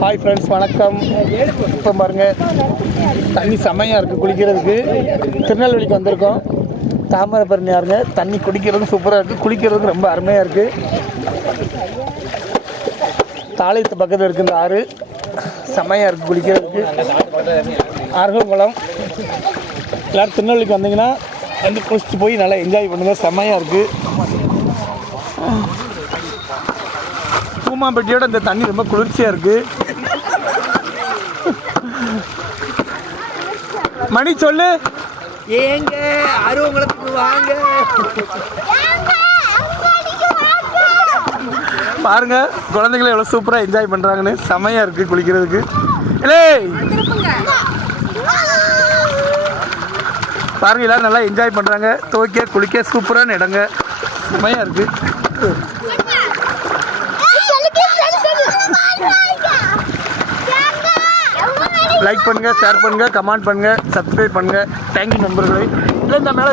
Hi friends, வணக்கம். இப்போ பாருங்கள், தண்ணி செம்மையாக இருக்குது குளிக்கிறதுக்கு. திருநெல்வேலிக்கு வந்திருக்கோம். தாமிரபரணியாருங்க. தண்ணி குடிக்கிறதுக்கு சூப்பராக இருக்குது, குளிக்கிறதுக்கு ரொம்ப அருமையாக இருக்குது. தாளையத்து பக்கத்தில் இருக்குது இந்த ஆறு. செம்மையாக இருக்குது குளிக்கிறதுக்கு. அருகங்குளம். எல்லோரும் திருநெல்வேலிக்கு வந்தீங்கன்னா வந்து குளிச்சுட்டு போய் நல்லா என்ஜாய் பண்ணுங்கள். செம்மையாக இருக்குது. பூமாம்பட்டியோட இந்த தண்ணி ரொம்ப குளிர்ச்சியாக இருக்குது. மணி சொல்லு. ஏங்க அருவங்குளத்துக்கு வாங்க பாருங்க, குழந்தைகளை எவ்வளோ சூப்பராக என்ஜாய் பண்ணுறாங்கன்னு. செம்மையாக இருக்குது குளிக்கிறதுக்கு. பாருங்க, எல்லாரும் நல்லா என்ஜாய் பண்ணுறாங்க. துவைக்க குளிக்க சூப்பரான இடங்க. செம்மையாக இருக்குது. லைக் பண்ணுங்கள், ஷேர் பண்ணுங்கள், கமெண்ட் பண்ணுங்கள், சப்ஸ்கிரைப் பண்ணுங்கள். தேங்க்யூ நண்பர்களே. இல்லை இந்த மேலே